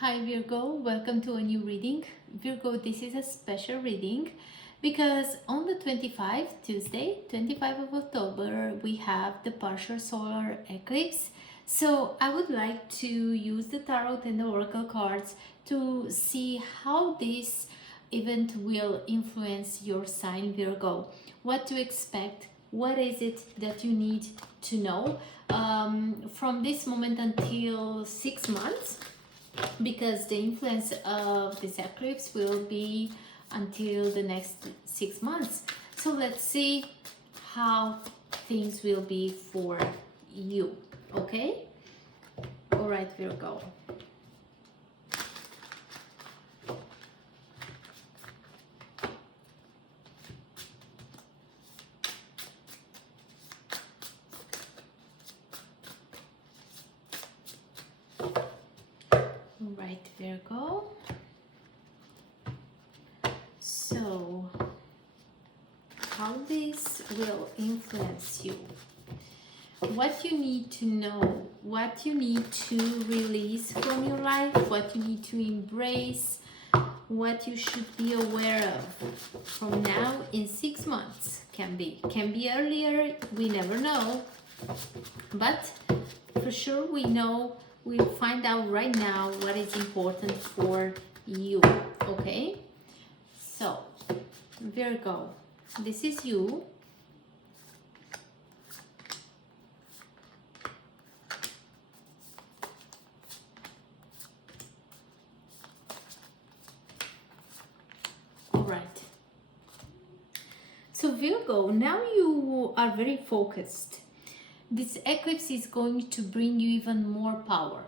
Hi Virgo, welcome to a new reading. Virgo, this is a special reading because on the 25th, Tuesday, 25th of October, we have the partial solar eclipse. So I would like to use the tarot and the oracle cards to see how this event will influence your sign Virgo. What to expect, what is it that you need to know from this moment until 6 months, because the influence of this eclipse will be until the next 6 months. So let's see how things will be for you. Okay? All right, Virgo. All right, Virgo. So how this will influence you, what you need to know, what you need to release from your life, what you need to embrace, what you should be aware of from now in 6 months. Can be earlier, we never know, but for sure we'll find out right now what is important for you. Okay, so Virgo, this is you. All right. So Virgo, now you are very focused. This eclipse is going to bring you even more power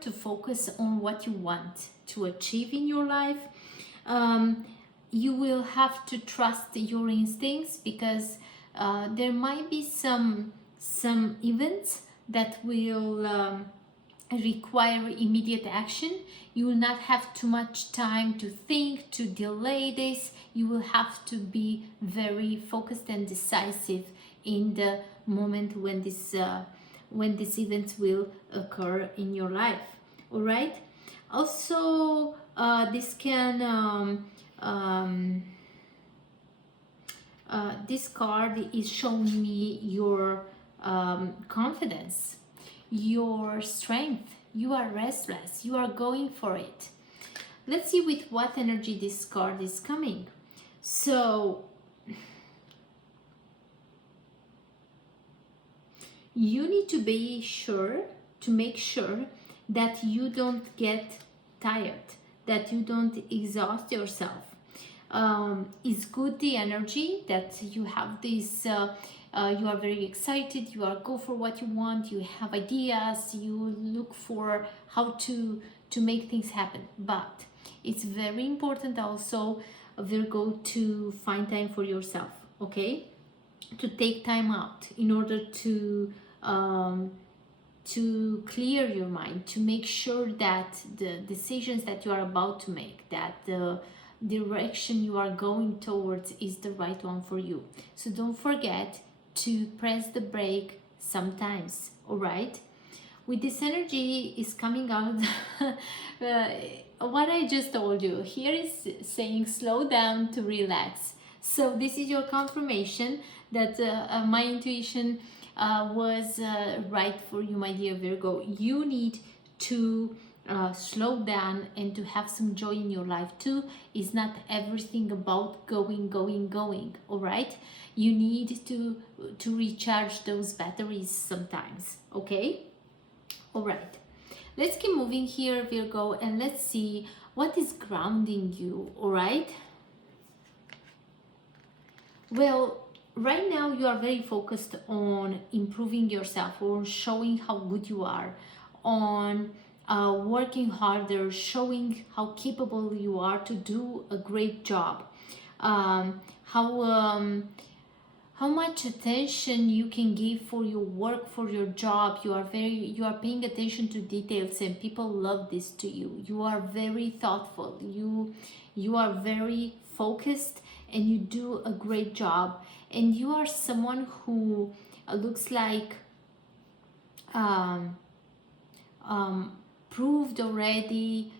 to focus on what you want to achieve in your life. You will have to trust your instincts because there might be some events that will require immediate action. You will not have too much time to think, to delay this. You will have to be very focused and decisive in the moment when this event will occur in your life. All right. Also, this card is showing me your confidence, your strength. You are restless, you are going for it. Let's see with what energy this card is coming. So you need to be sure to make sure that you don't get tired, that you don't exhaust yourself. It's good, the energy that you have this you are very excited, you are go for what you want, you have ideas, you look for how to make things happen. But it's very important also, Virgo, to find time for yourself. Okay, to take time out in order to clear your mind, to make sure that the decisions that you are about to make, that the direction you are going towards is the right one for you. So don't forget to press the brake sometimes. All right, with this energy is coming out what I just told you here is saying slow down to relax. So this is your confirmation that my intuition was right for you, my dear Virgo. You need to slow down and to have some joy in your life too. It's not everything about going. All right, you need to recharge those batteries sometimes. Okay, all right, let's keep moving here, Virgo, and let's see what is grounding you. All right, well, right now you are very focused on improving yourself, or showing how good you are, on working harder, showing how capable you are to do a great job, how much attention you can give for your work, for your job. You are paying attention to details, and people love this to you. You are very thoughtful, you are very focused, and you do a great job. And you are someone who looks like proved already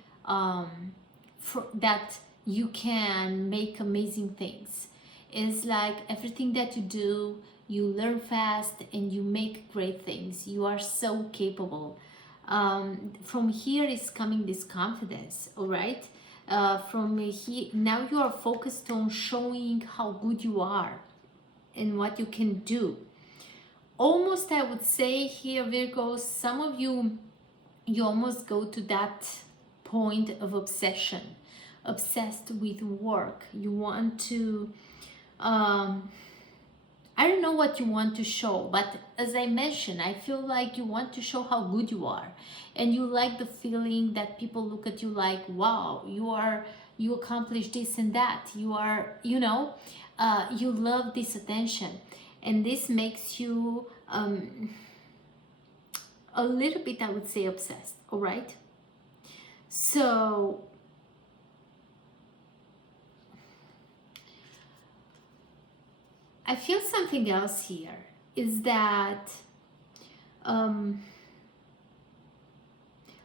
that you can make amazing things. It's like everything that you do, you learn fast and you make great things. You are so capable. From here is coming this confidence, all right? From here, now you are focused on showing how good you are and what you can do. Almost, I would say here, Virgo, some of you almost go to that point of obsession, obsessed with work. You want to, I don't know what you want to show, but as I mentioned, I feel like you want to show how good you are, and you like the feeling that people look at you like, wow, you accomplished this and that. You are, you love this attention, and this makes you a little bit, I would say, obsessed. All right. So I feel something else here is that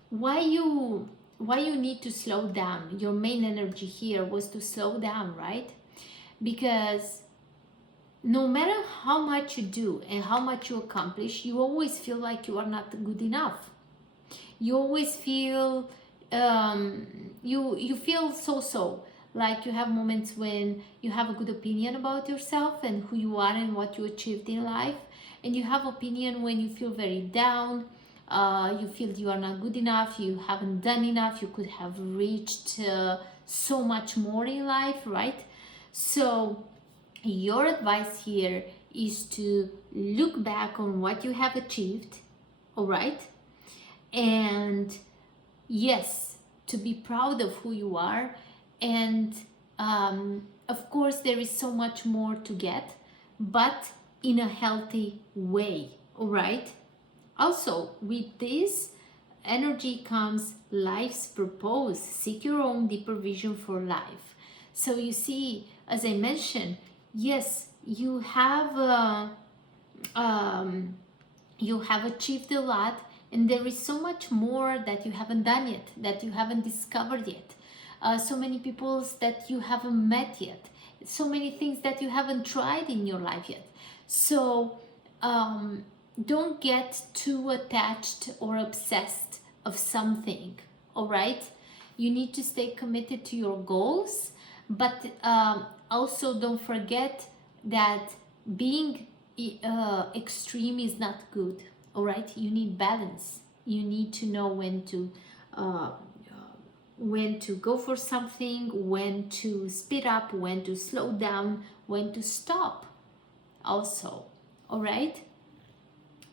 why you need to slow down. Your main energy here was to slow down, right? Because no matter how much you do and how much you accomplish, you always feel like you are not good enough. You always feel you feel so. Like you have moments when you have a good opinion about yourself and who you are and what you achieved in life, and you have opinion when you feel very down. You feel you are not good enough, you haven't done enough, you could have reached so much more in life, right? So your advice here is to look back on what you have achieved, all right? And yes, to be proud of who you are. And of course, there is so much more to get, but in a healthy way, all right? Also, with this energy comes life's purpose. Seek your own deeper vision for life. So you see, as I mentioned, yes, you have achieved a lot, and there is so much more that you haven't done yet, that you haven't discovered yet. So many people that you haven't met yet, so many things that you haven't tried in your life yet. So don't get too attached or obsessed of something, all right? You need to stay committed to your goals, but also don't forget that being extreme is not good, all right? You need balance. You need to know when to go for something, when to speed up, when to slow down, when to stop also, all right?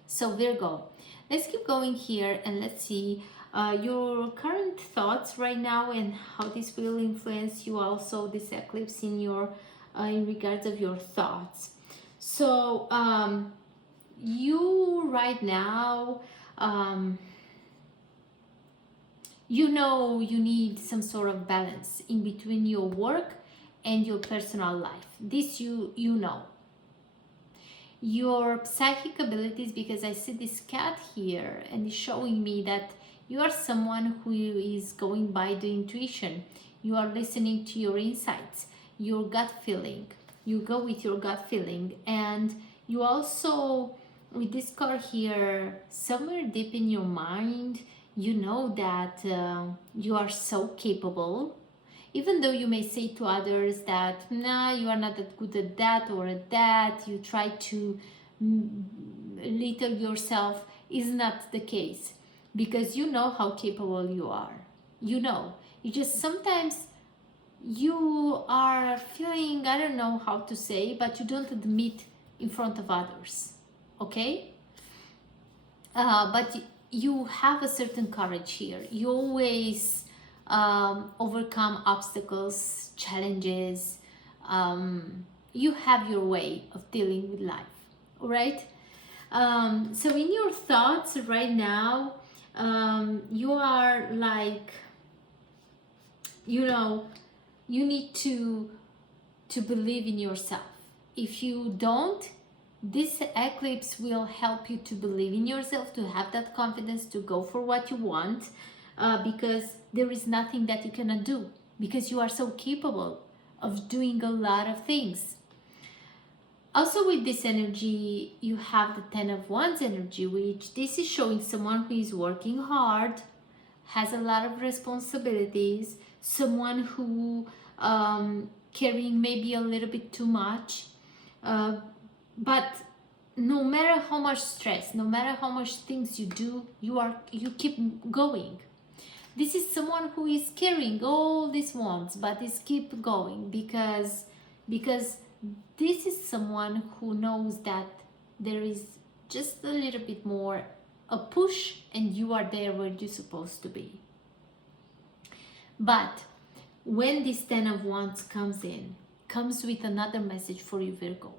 So Virgo, let's keep going here and let's see your current thoughts right now and how this will influence you also, this eclipse in your in regards of your thoughts. So you right now, you know you need some sort of balance in between your work and your personal life. This you know. Your psychic abilities, because I see this cat here and it's showing me that you are someone who is going by the intuition. You are listening to your insights, your gut feeling. You go with your gut feeling, and you also, with this card here, somewhere deep in your mind, you know that you are so capable, even though you may say to others that, nah, you are not that good at that or at that, you try to little yourself, is not the case, because you know how capable you are. You know, you just sometimes you are feeling, I don't know how to say, but you don't admit in front of others, okay? But you have a certain courage here. You always overcome obstacles, challenges. You have your way of dealing with life, all right? So in your thoughts right now, you are like, you know, you need to believe in yourself. If you don't, this eclipse will help you to believe in yourself, to have that confidence, to go for what you want. because there is nothing that you cannot do, because you are so capable of doing a lot of things. Also with this energy, you have the Ten of Wands energy, which this is showing someone who is working hard, has a lot of responsibilities, someone who carrying maybe a little bit too much, but no matter how much stress, no matter how much things you do, you keep going. This is someone who is carrying all these wands, but is keep going because this is someone who knows that there is just a little bit more a push and you are there where you're supposed to be. But when this Ten of Wands comes with another message for you, Virgo,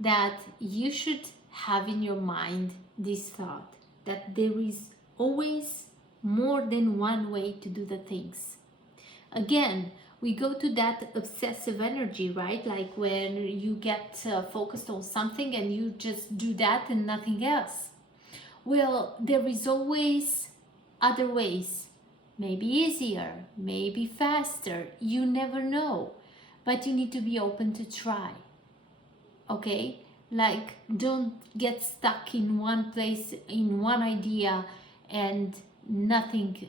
that you should have in your mind this thought that there is always more than one way to do the things. Again, we go to that obsessive energy, right? Like when you get focused on something and you just do that and nothing else. Well, there is always other ways, maybe easier, maybe faster, you never know, but you need to be open to try, okay? Like, don't get stuck in one place, in one idea, and nothing,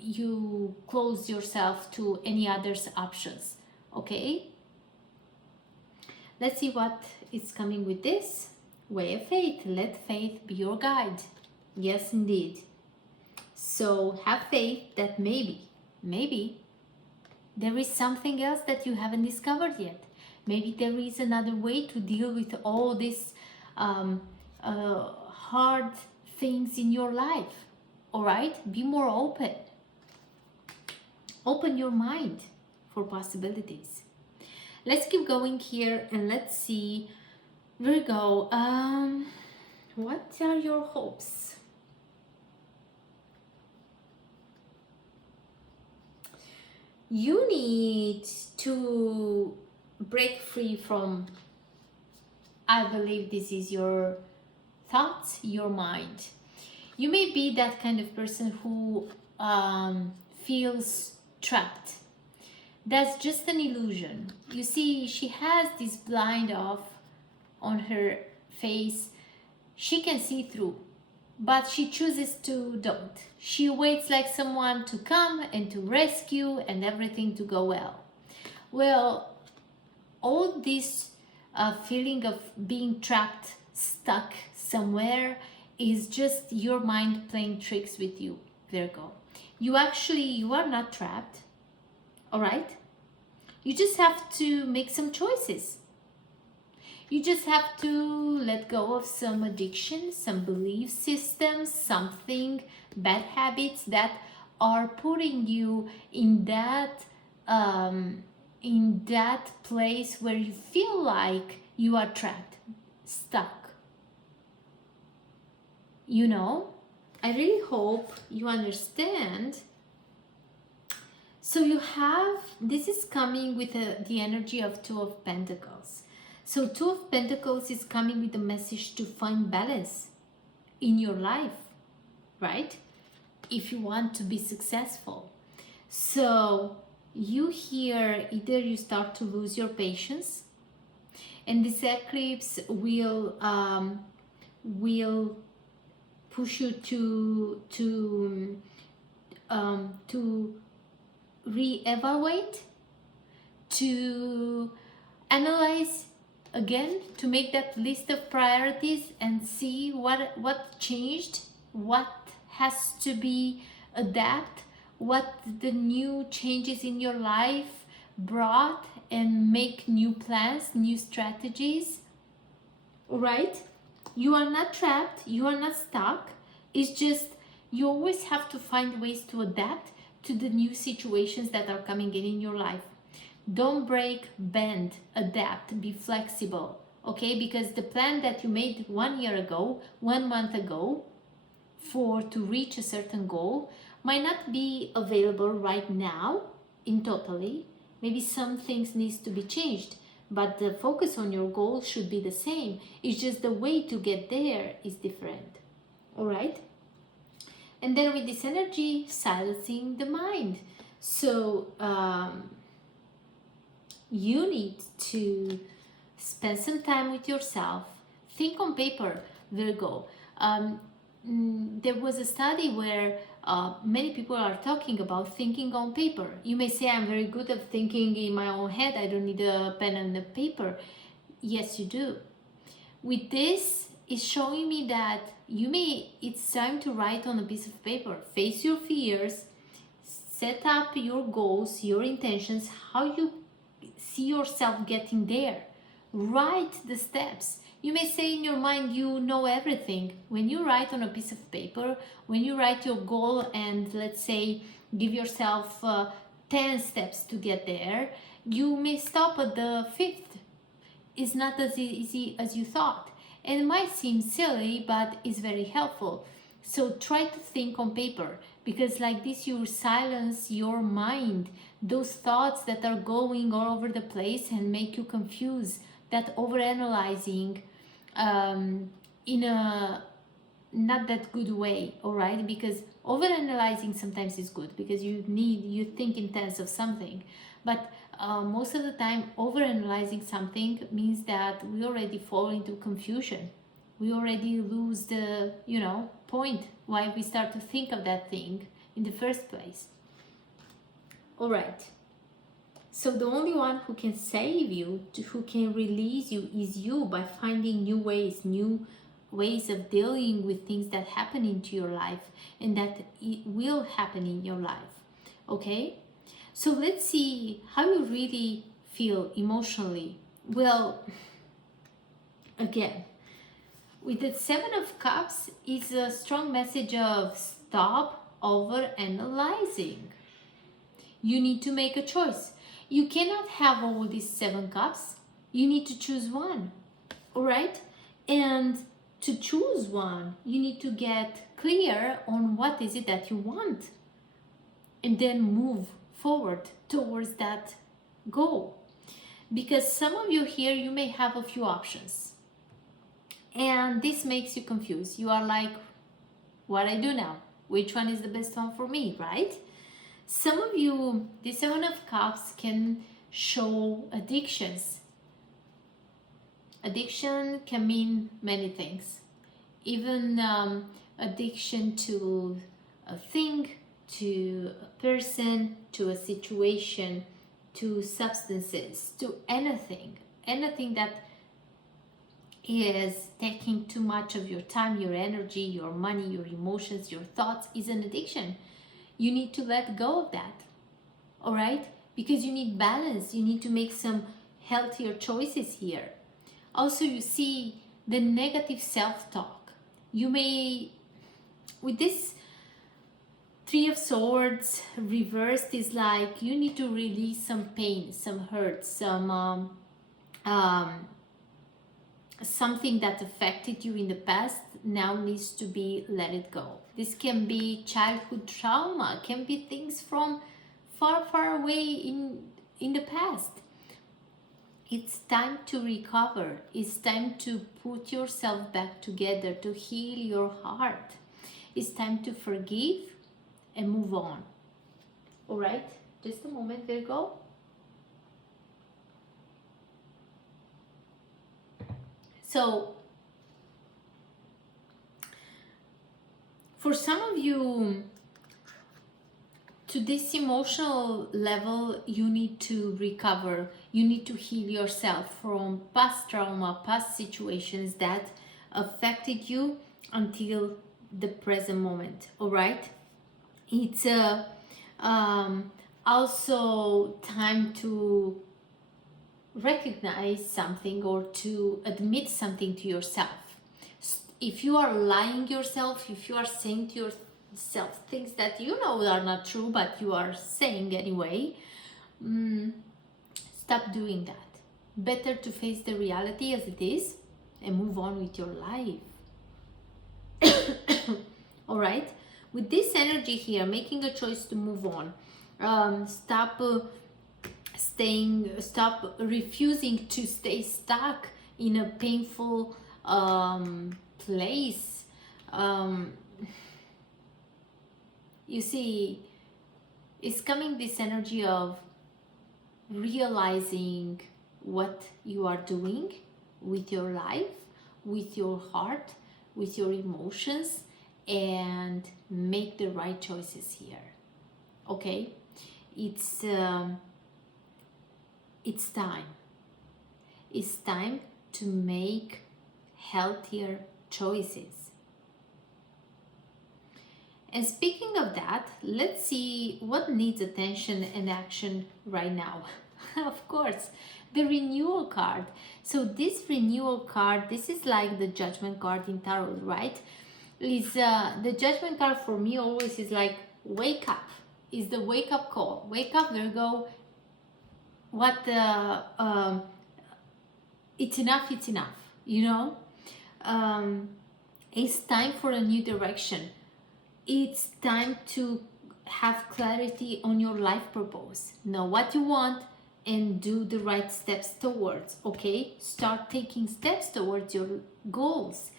you close yourself to any other options, okay? Let's see what is coming with this. Way of faith. Let faith be your guide. Yes, indeed. So have faith that maybe there is something else that you haven't discovered yet. Maybe there is another way to deal with all these hard things in your life. All right? Be more open. Open your mind for possibilities. Let's keep going here and let's see, Virgo, what are your hopes? You need to break free from, I believe this is your thoughts, your mind. You may be that kind of person who feels trapped. That's just an illusion. You see, she has this blind off on her face. She can see through, but she chooses to don't. She waits like someone to come and to rescue and everything to go well. Well, all this feeling of being trapped, stuck somewhere is just your mind playing tricks with you, Virgo. You are not trapped, all right? You just have to make some choices. You just have to let go of some addiction, some belief systems, something, bad habits that are putting you in that place where you feel like you are trapped, stuck. You know, I really hope you understand. So you have, this is coming with the energy of Two of Pentacles. So Two of Pentacles is coming with a message to find balance in your life, right? If you want to be successful. So you here, either you start to lose your patience, and this eclipse will push you to re-evaluate, to analyze again, to make that list of priorities and see what changed, what has to be adapt, what the new changes in your life brought, and make new plans, new strategies. All right? You are not trapped, you are not stuck. It's just you always have to find ways to adapt to the new situations that are coming in your life. Don't break, bend, adapt, be flexible, okay? Because the plan that you made 1 year ago, 1 month ago, to reach a certain goal might not be available right now in totally. Maybe some things needs to be changed, but the focus on your goal should be the same. It's just the way to get there is different, all right? And then with this energy, silencing the mind. So you need to spend some time with yourself. Think on paper, Virgo. There was a study where many people are talking about thinking on paper. You may say, I'm very good at thinking in my own head. I don't need a pen and a paper. Yes, you do. With this, it's showing me that it's time to write on a piece of paper. Face your fears, set up your goals, your intentions, how you see yourself getting there. Write the steps. You may say in your mind you know everything. When you write on a piece of paper, when you write your goal and let's say give yourself 10 steps to get there, you may stop at the 5th. It's not as easy as you thought. And it might seem silly, but it's very helpful. So try to think on paper, because like this you silence your mind, those thoughts that are going all over the place and make you confused, that overanalyzing in a not that good way, all right? Because overanalyzing sometimes is good because you think intense of something, but most of the time overanalyzing something means that we already fall into confusion. We already lose the point why we start to think of that thing in the first place. All right, so the only one who can save you, who can release you, is you, by finding new ways of dealing with things that happen into your life and that it will happen in your life. Okay, so let's see how you really feel emotionally. Well, again, with the 7 of Cups, it's a strong message of stop over analyzing. You need to make a choice. You cannot have all these 7 cups. You need to choose one, all right? And to choose one, you need to get clear on what is it that you want and then move forward towards that goal. Because some of you here, you may have a few options and this makes you confused. You are like, what I do now? Which one is the best one for me, right? Some of you, the 7 of Cups can show addictions. Addiction can mean many things. Even addiction to a thing, to a person, to a situation, to substances, to anything. Anything that is taking too much of your time, your energy, your money, your emotions, your thoughts is an addiction. You need to let go of that, all right? Because you need balance. You need to make some healthier choices here. Also, you see the negative self-talk. You may, with this 3 of Swords reversed, is like you need to release some pain, some hurt, some something that affected you in the past now needs to be let it go. This can be childhood trauma, can be things from far away in the past. It's time to recover. It's time to put yourself back together, to heal your heart. It's time to forgive and move on. All right, just a moment, Virgo. So, for some of you, to this emotional level, you need to recover. You need to heal yourself from past trauma, past situations that affected you until the present moment, all right? It's also time to recognize something or to admit something to yourself. If you are lying yourself, if you are saying to yourself things that you know are not true but you are saying anyway, stop doing that. Better to face the reality as it is and move on with your life. All right, with this energy here, making a choice to move on. Stop refusing to stay stuck in a painful place. You see, it's coming this energy of realizing what you are doing with your life, with your heart, with your emotions, and make the right choices here. Okay, it's time. It's time to make healthier choices. And speaking of that, let's see what needs attention and action right now. Of course, the renewal card. So this renewal card, this is like the judgment card in tarot, right? Is the judgment card for me always is like wake up. Is the wake up call. Wake up, Virgo. What it's enough, it's enough, you know. It's time for a new direction. It's time to have clarity on your life purpose. Know what you want and do the right steps towards. Okay, start taking steps towards your goals,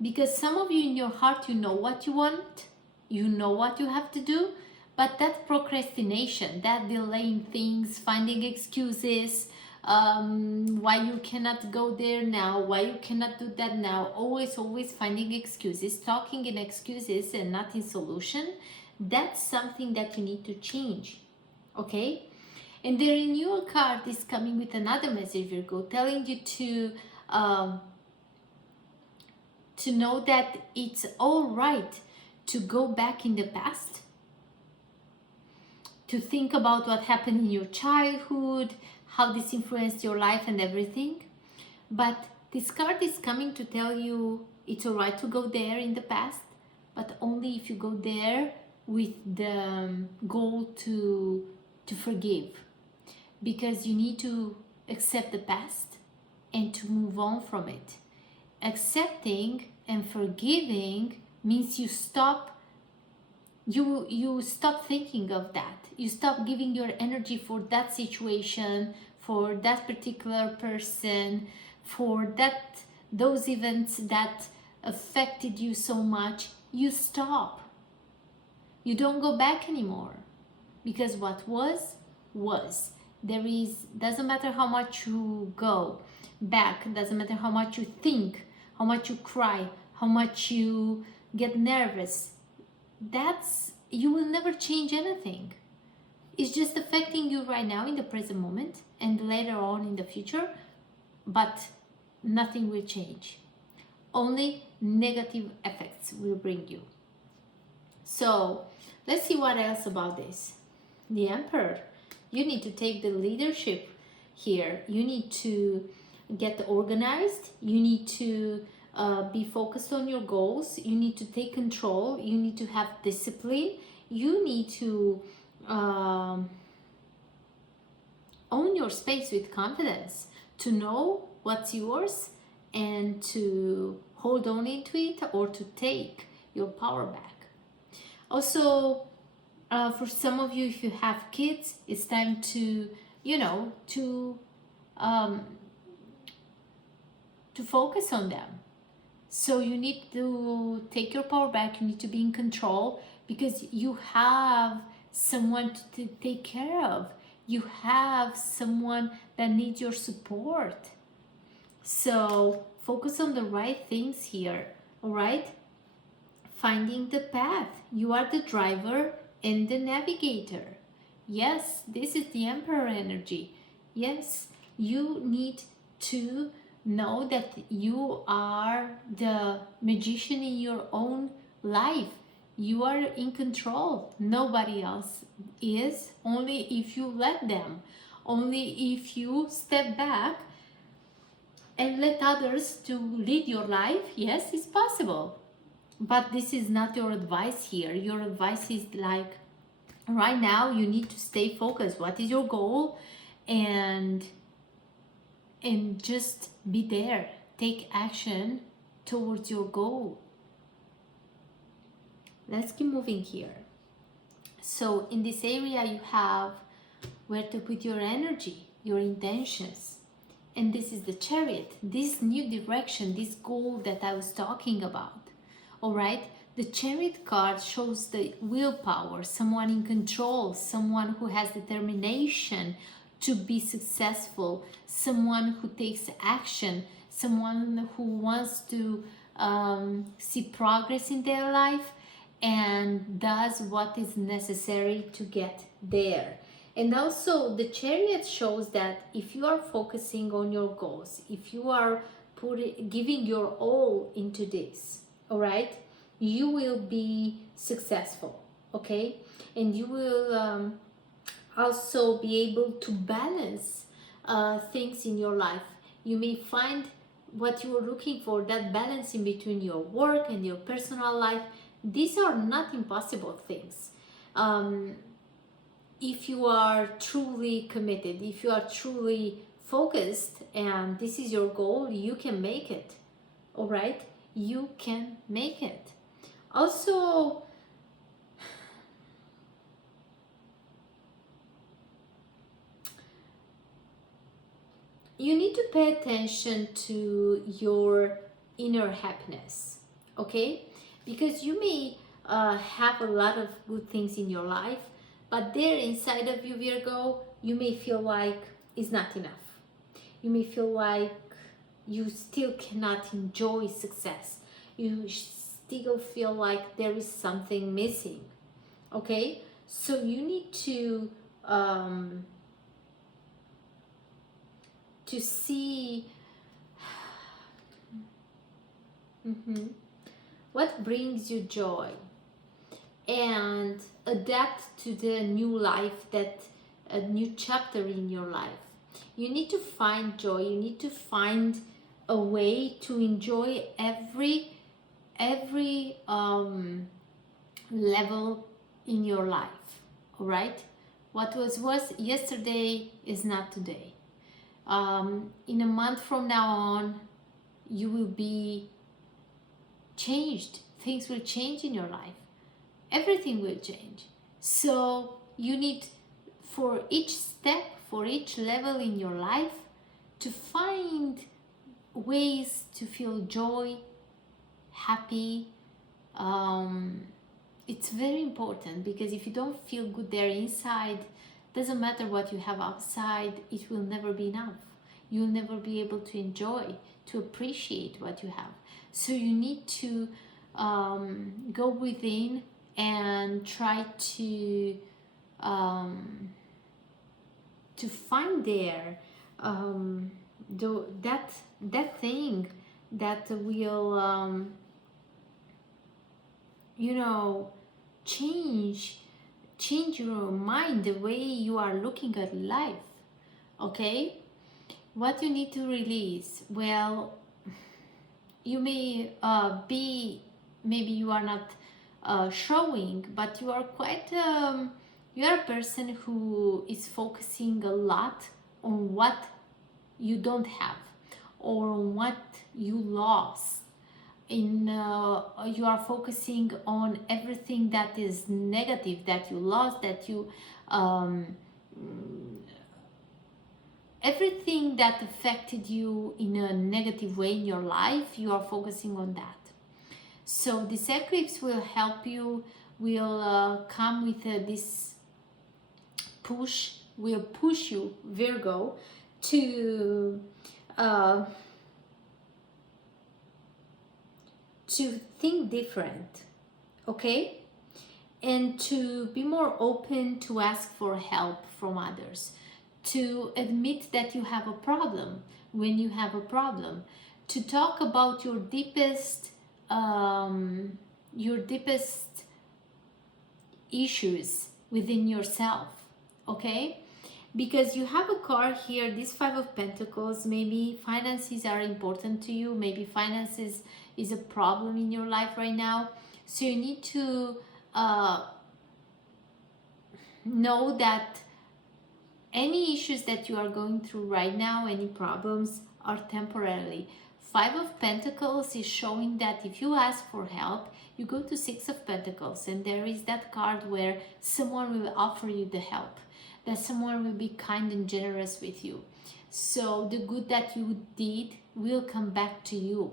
because some of you in your heart, you know what you want, you know what you have to do, but that procrastination, that delaying things, finding excuses, why you cannot go there now, why you cannot do that now, always finding excuses, talking in excuses and not in solution, that's something that you need to change. Okay, and the renewal card is coming with another message, Virgo, telling you to know that it's all right to go back in the past, to think about what happened in your childhood, how this influenced your life and everything. But this card is coming to tell you it's all right to go there in the past, but only if you go there with the goal to forgive, because you need to accept the past and to move on from it. Accepting and forgiving means you stop thinking of that. You stop giving your energy for that situation, for that particular person, for those events that affected you so much. You stop. You don't go back anymore, because what was. Doesn't matter how much you go back, doesn't matter how much you think, how much you cry, how much you get nervous. You will never change anything. It's just affecting you right now in the present moment and later on in the future, but nothing will change. Only negative effects will bring you. So let's see what else about this. The Emperor. You need to take the leadership here. You need to get organized. You need to be focused on your goals. You need to take control. You need to have discipline. You need to own your space with confidence, to know what's yours and to hold on into it, or to take your power back. Also, for some of you, if you have kids, it's time to focus on them. So you need to take your power back. You need to be in control, because you have someone to take care of. You have someone that needs your support. So focus on the right things here, all right? Finding the path. You are the driver and the navigator. Yes, this is the Emperor energy. Yes, you need to know that you are the magician in your own life. You are in control. Nobody else is. Only if you let them. Only if you step back and let others to lead your life. Yes, it's possible. But this is not your advice here. Your advice is like, right now you need to stay focused. What is your goal? And just be there. Take action towards your goal. Let's keep moving here. So in this area, you have where to put your energy, your intentions. And this is the Chariot, this new direction, this goal that I was talking about. All right, The Chariot card shows the willpower, someone in control, someone who has determination to be successful, someone who takes action, someone who wants to see progress in their life and does what is necessary to get there. And also the Chariot shows that if you are focusing on your goals, if you are giving your all into this, all right, you will be successful, okay? And you will also be able to balance things in your life. You may find what you are looking for, that balance in between your work and your personal life. These are not impossible things. If you are truly committed, if you are truly focused and this is your goal, you can make it, all right? You can make it. Also, you need to pay attention to your inner happiness, okay? Because you may have a lot of good things in your life, but there inside of you, Virgo, you may feel like it's not enough. You may feel like you still cannot enjoy success. You still feel like there is something missing, okay? So you need to see what brings you joy and adapt to the new life, that a new chapter in your life. You need to find joy. You need to find a way to enjoy every level in your life, all right? What was yesterday is not today. In a month from now on, you will be changed. Things will change in your life. Everything will change. So you need, for each step, for each level in your life, to find ways to feel joy, happy. It's very important, because if you don't feel good there inside, doesn't matter what you have outside, it will never be enough. You'll never be able to enjoy, to appreciate what you have. So you need to go within and try to find there that thing that will change your mind, the way you are looking at life, okay? What you need to release, well, you may maybe you are not showing, but you are quite you are a person who is focusing a lot on what you don't have or on what you lost. You are focusing on everything that is negative, that you lost, that you everything that affected you in a negative way in your life. You are focusing on that. So this eclipse will help you, will come with this push, will push you, Virgo, to think different, okay? And to be more open to ask for help from others, to admit that you have a problem when you have a problem, to talk about your deepest issues within yourself, okay? Because you have a card here, this Five of Pentacles. Maybe finances are important to you, maybe finances is a problem in your life right now. So you need to know that any issues that you are going through right now, any problems, are temporarily. Five of Pentacles is showing that if you ask for help, you go to Six of Pentacles, and there is that card where someone will offer you the help, that someone will be kind and generous with you. So the good that you did will come back to you,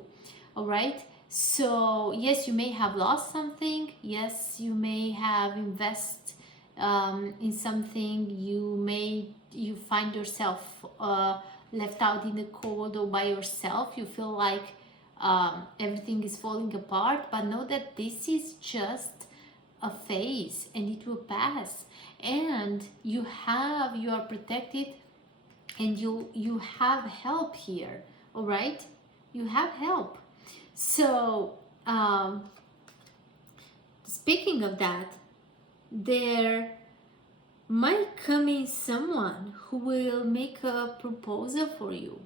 all right? So yes, you may have lost something. Yes, you may have invested in something. You find yourself left out in the cold or by yourself. You feel like everything is falling apart. But know that this is just a phase, and it will pass. And you are protected, and you have help here. All right, you have help. So, speaking of that, there might come in someone who will make a proposal for you.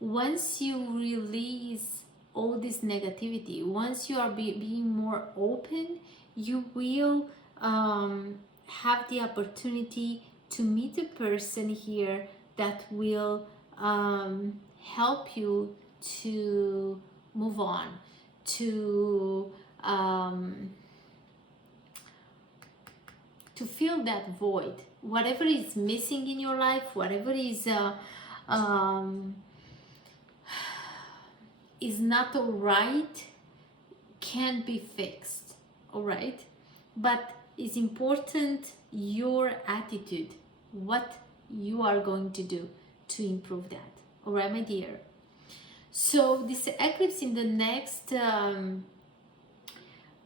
Once you release all this negativity, once you are being more open, you will have the opportunity to meet a person here that will help you to move on, um, to fill that void, whatever is missing in your life, whatever is not all right, can be fixed. All right, but it's important your attitude, what you are going to do to improve that. All right, my dear. So this eclipse in the next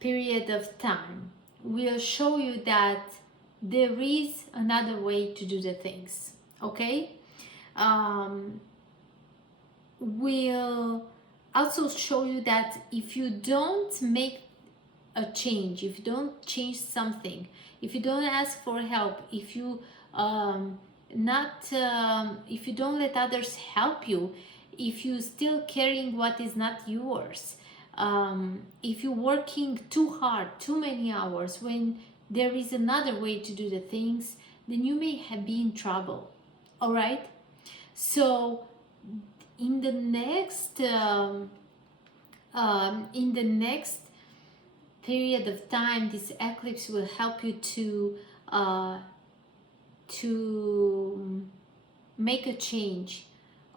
period of time will show you that there is another way to do the things. Okay, will also show you that if you don't make a change, if you don't change something, if you don't ask for help, if you if you don't let others help you, if you still carrying what is not yours, if you're working too hard, too many hours, when there is another way to do the things, then you may be in trouble. All right, so in the next period of time, this eclipse will help you to make a change.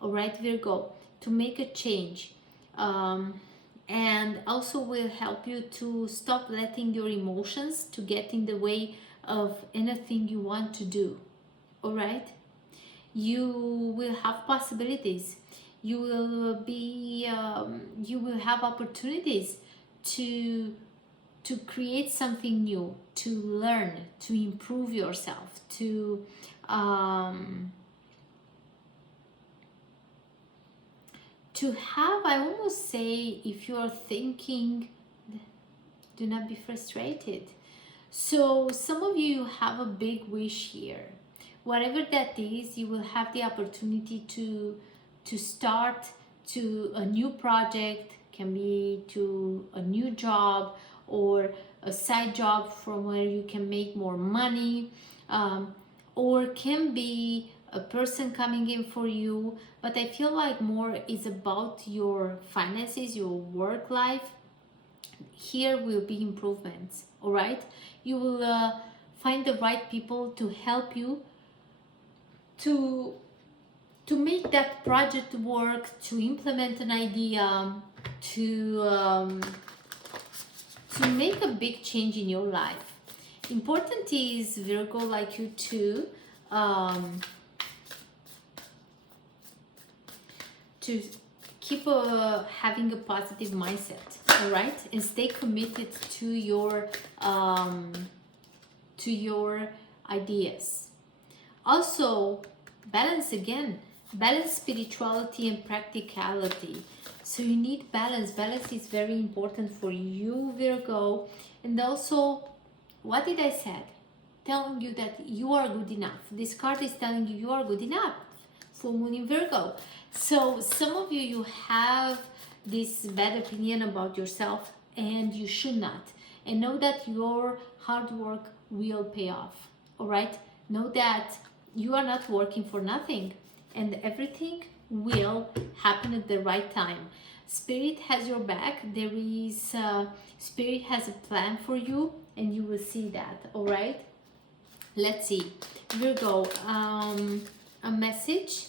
All right, Virgo, to make a change, and also will help you to stop letting your emotions to get in the way of anything you want to do. All right, you will have possibilities. You will have opportunities to create something new, to learn, to improve yourself, to have, I almost say, if you are thinking, do not be frustrated. So some of you have a big wish here. Whatever that is, you will have the opportunity to start to a new project, can be to a new job or a side job from where you can make more money, or can be a person coming in for you. But I feel like more is about your finances, your work life. Here will be improvements. All right, you will find the right people to help you to make that project work, to implement an idea, to make a big change in your life. Important is, Virgo, like you too, to keep having a positive mindset. All right, and stay committed to your ideas. Also, balance spirituality and practicality. So you need balance. Balance is very important for you, Virgo. And also, what did I said? Telling you that you are good enough. This card is telling you are good enough. Full moon in Virgo. So some of you have this bad opinion about yourself, and you should not. And know that your hard work will pay off. All right? Know that you are not working for nothing, and everything will happen at the right time. Spirit has your back. There is Spirit has a plan for you, and you will see that. All right, let's see, Virgo, a message,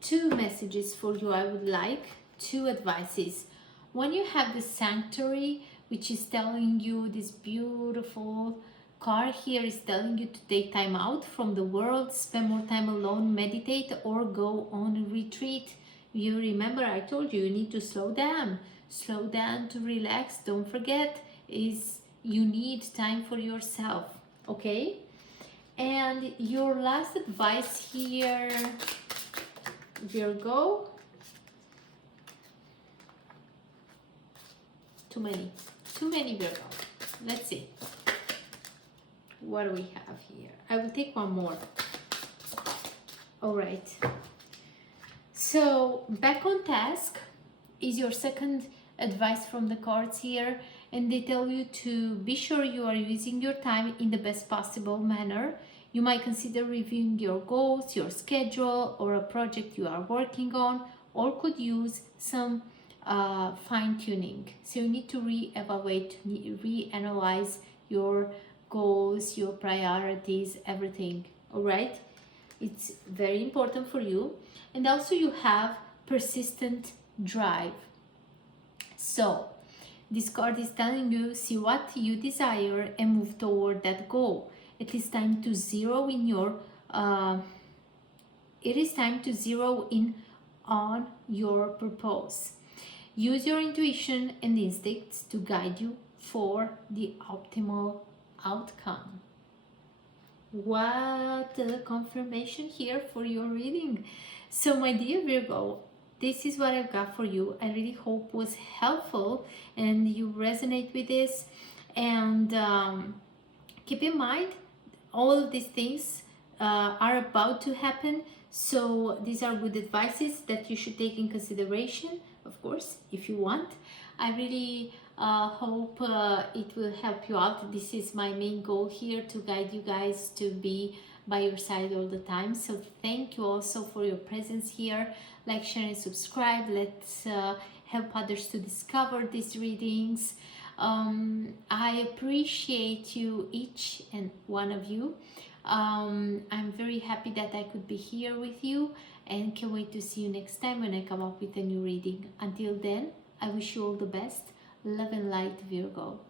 two messages for you. I would like two advices. When you have the sanctuary, which is telling you this beautiful card here is telling you to take time out from the world, spend more time alone, meditate, or go on a retreat. You remember I told you need to slow down to relax. Don't forget, is you need time for yourself, okay? And your last advice here, Virgo. Too many Virgo. Let's see. What do we have here? I will take one more. All right. So back on task is your second advice from the cards here, and they tell you to be sure you are using your time in the best possible manner. You might consider reviewing your goals, your schedule, or a project you are working on, or could use some fine-tuning. So you need to re-evaluate, re-analyze your goals, your priorities, everything. All right, it's very important for you. And also you have persistent drive. So this card is telling you, see what you desire and move toward that goal. It is time to zero in your it is time to zero in on your purpose. Use your intuition and instincts to guide you for the optimal outcome. What a confirmation here for your reading. So my dear Virgo, this is what I've got for you. I really hope was helpful and you resonate with this. And keep in mind, all of these things are about to happen. So these are good advices that you should take in consideration, of course, if you want. I really hope it will help you out. This is my main goal here, to guide you guys to be by your side all the time. So thank you also for your presence here. Like, share and subscribe. Let's help others to discover these readings. I appreciate you, each and one of you. I'm very happy that I could be here with you, and can't wait to see you next time when I come up with a new reading. Until then, I wish you all the best. Love and light, Virgo.